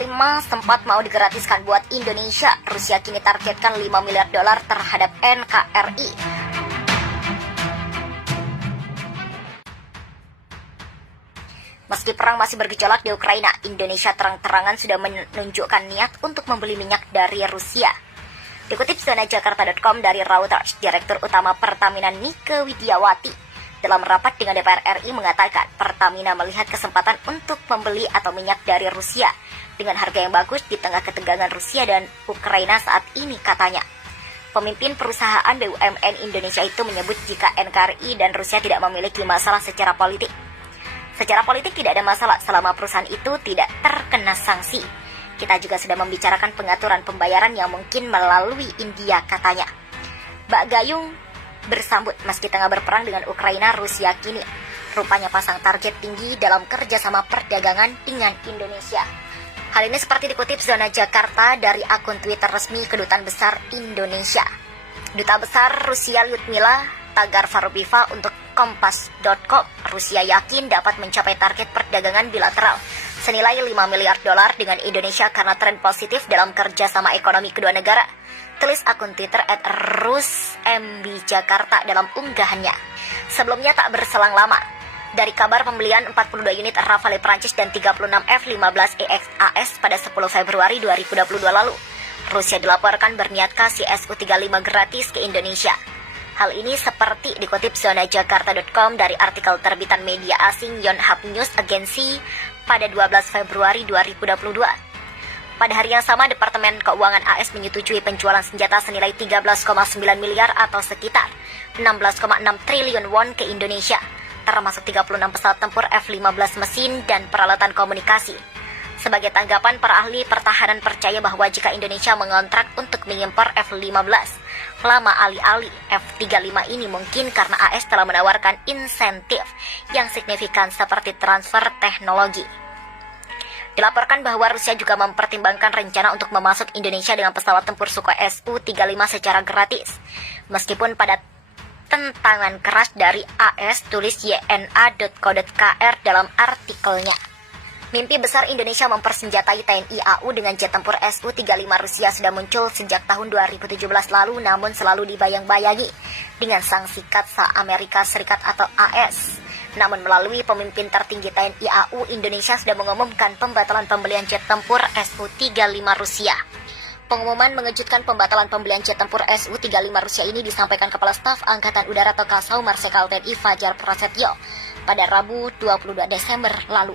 Su-35 sempat mau digratiskan buat Indonesia. Rusia kini targetkan $5 miliar terhadap NKRI. Meski perang masih bergejolak di Ukraina, Indonesia terang-terangan sudah menunjukkan niat untuk membeli minyak dari Rusia. Dikutip zonajakarta.com dari Reuters, Direktur Utama Pertamina Nike Widiawati dalam rapat dengan DPR RI mengatakan Pertamina melihat kesempatan untuk membeli atau minyak dari Rusia dengan harga yang bagus di tengah ketegangan Rusia dan Ukraina saat ini, katanya. Pemimpin perusahaan BUMN Indonesia itu menyebut jika NKRI dan Rusia tidak memiliki masalah secara politik. Secara politik tidak ada masalah selama perusahaan itu tidak terkena sanksi. Kita juga sudah membicarakan pengaturan pembayaran yang mungkin melalui India, katanya. Mbak Gayung bersambut meski tengah berperang dengan Ukraina, Rusia kini rupanya pasang target tinggi dalam kerjasama perdagangan dengan Indonesia. Hal ini seperti dikutip Zona Jakarta dari akun Twitter resmi Kedutaan Besar Indonesia. Duta Besar Rusia Lyudmila Tagar-Farubiva untuk Kompas.com, Rusia yakin dapat mencapai target perdagangan bilateral senilai $5 miliar dengan Indonesia karena tren positif dalam kerjasama ekonomi kedua negara, tulis akun Twitter @rusmb_jakarta dalam unggahannya. Sebelumnya tak berselang lama, dari kabar pembelian 42 unit Rafale Prancis dan 36 F-15 EXAS pada 10 Februari 2022 lalu, Rusia dilaporkan berniat kasih Su-35 gratis ke Indonesia. Hal ini seperti dikutip zonajakarta.com dari artikel terbitan media asing Yonhap News Agency pada 12 Februari 2022. Pada hari yang sama, Departemen Keuangan AS menyetujui penjualan senjata senilai 13,9 miliar atau sekitar 16,6 triliun won ke Indonesia, termasuk 36 pesawat tempur F-15 mesin dan peralatan komunikasi. Sebagai tanggapan, para ahli pertahanan percaya bahwa jika Indonesia mengontrak untuk mengimpor F-15, lama alih-alih F-35 ini mungkin karena AS telah menawarkan insentif yang signifikan seperti transfer teknologi. Dilaporkan bahwa Rusia juga mempertimbangkan rencana untuk memasuk Indonesia dengan pesawat tempur Sukhoi Su-35 secara gratis. Meskipun pada tentangan keras dari AS, tulis yna.co.kr dalam artikelnya. Mimpi besar Indonesia mempersenjatai TNI AU dengan jet tempur Su-35 Rusia sudah muncul sejak tahun 2017 lalu, namun selalu dibayang-bayangi dengan sanksi katsa Amerika Serikat atau AS. Namun melalui pemimpin tertinggi TNI AU, Indonesia sudah mengumumkan pembatalan pembelian jet tempur Su-35 Rusia. Pengumuman mengejutkan pembatalan pembelian jet tempur Su-35 Rusia ini disampaikan Kepala Staf Angkatan Udara atau Kasau Marsikal TNI Fajar Prasetyo pada Rabu 22 Desember lalu.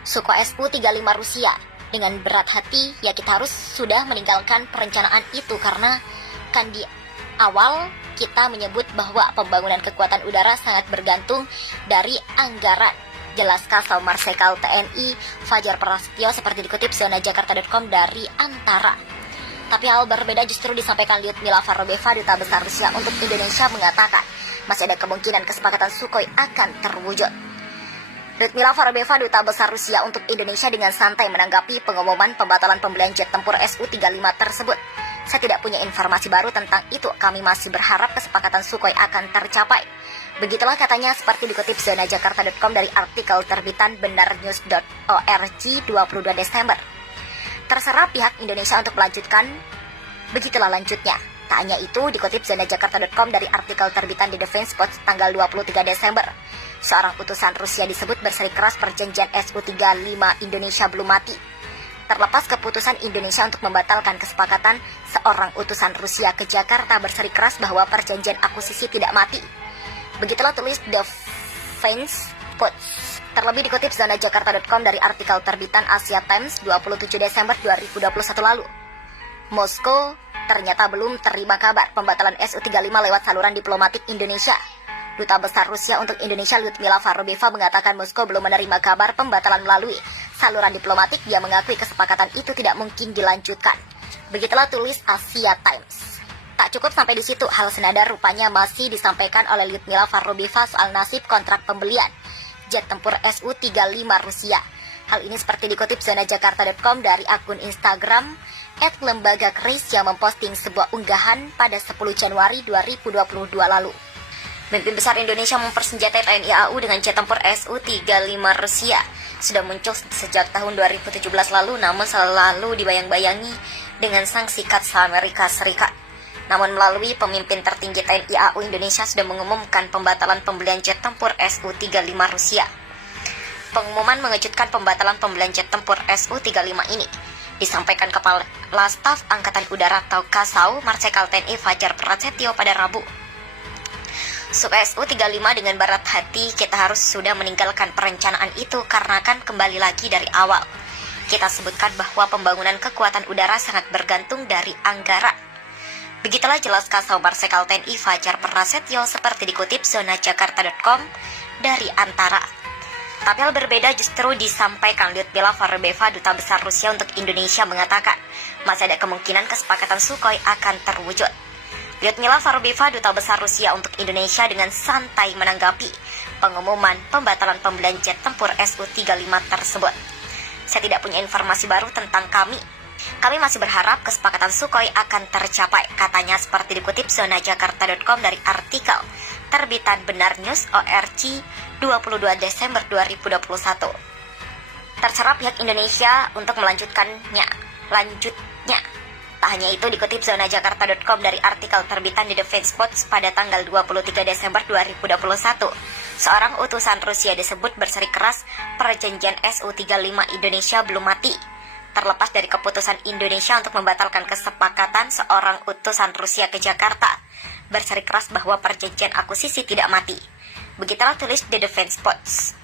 Sukhoi Su-35 Rusia dengan berat hati, ya kita harus sudah meninggalkan perencanaan itu karena kan di awal kita menyebut bahwa pembangunan kekuatan udara sangat bergantung dari anggaran. Jelas Kasau Marsikal TNI Fajar Prasetyo seperti dikutip zonajakarta.com dari Antara. Tapi hal berbeda justru disampaikan Lyudmila Farubiva, Duta Besar Rusia untuk Indonesia, mengatakan masih ada kemungkinan kesepakatan Sukhoi akan terwujud. Lyudmila Farubiva, Duta Besar Rusia untuk Indonesia, dengan santai menanggapi pengumuman pembatalan pembelian jet tempur Su-35 tersebut. Saya tidak punya informasi baru tentang itu, kami masih berharap kesepakatan Sukhoi akan tercapai. Begitulah katanya seperti dikutip zonajakarta.com dari artikel terbitan benarnews.org 22 Desember. Terserah pihak Indonesia untuk melanjutkan, begitulah lanjutnya. Tak hanya itu, dikutip zonajakarta.com dari artikel terbitan di Defense Post tanggal 23 Desember. Seorang utusan Rusia disebut bersikeras perjanjian Su-35 Indonesia belum mati. Terlepas keputusan Indonesia untuk membatalkan kesepakatan, seorang utusan Rusia ke Jakarta bersikeras bahwa perjanjian akuisisi tidak mati. Begitulah tulis Defense Post. Terlebih dikutip zonajakarta.com dari artikel terbitan Asia Times 27 Desember 2021 lalu. Moskow ternyata belum terima kabar pembatalan Su-35 lewat saluran diplomatik Indonesia. Duta Besar Rusia untuk Indonesia Lyudmila Farubiva mengatakan Moskow belum menerima kabar pembatalan melalui saluran diplomatik. Dia mengakui kesepakatan itu tidak mungkin dilanjutkan. Begitulah tulis Asia Times. Tak cukup sampai di situ, hal senada rupanya masih disampaikan oleh Lyudmila Farubiva soal nasib kontrak pembelian jet tempur Su-35 Rusia. Hal ini seperti dikutip zonajakarta.com dari akun Instagram @lembaga_kris yang memposting sebuah unggahan pada 10 Januari 2022 lalu. Mimpi besar Indonesia mempersenjatai TNI AU dengan jet tempur Su-35 Rusia. sudah muncul sejak tahun 2017 lalu, namun selalu dibayang-bayangi dengan sanksi KATS Amerika Serikat. Namun melalui pemimpin tertinggi TNI AU Indonesia sudah mengumumkan pembatalan pembelian jet tempur Su-35 Rusia. Pengumuman mengejutkan pembatalan pembelian jet tempur Su-35 ini disampaikan Kepala Staf Angkatan Udara atau Kasau Marsikal TNI Fajar Prasetyo pada Rabu. Sub Su-35 dengan berat hati kita harus sudah meninggalkan perencanaan itu karena kan kembali lagi dari awal. Kita sebutkan bahwa pembangunan kekuatan udara sangat bergantung dari anggaran. Begitulah jelas Kasau Marsikal TNI Fajar Prasetyo seperti dikutip zonajakarta.com dari Antara. Tapi hal berbeda justru disampaikan Lyudmila Vorontsova, Duta Besar Rusia untuk Indonesia, mengatakan masih ada kemungkinan kesepakatan Sukhoi akan terwujud. Lyudmila Vorontsova, Duta Besar Rusia untuk Indonesia, dengan santai menanggapi pengumuman pembatalan pembelian jet tempur Su-35 tersebut. Saya tidak punya informasi baru tentang kami. Kami masih berharap kesepakatan Sukhoi akan tercapai, katanya seperti dikutip zonajakarta.com dari artikel terbitan Benar News ORG 22 Desember 2021. Terserap pihak Indonesia untuk melanjutkannya. Tak hanya itu, dikutip zonajakarta.com dari artikel terbitan The Defense Post pada tanggal 23 Desember 2021. Seorang utusan Rusia disebut bersikeras perjanjian Su-35 Indonesia belum mati. Terlepas dari keputusan Indonesia untuk membatalkan kesepakatan, seorang utusan Rusia ke Jakarta bersikeras bahwa perjanjian akuisisi tidak mati. Begitulah tulis The Defense Post.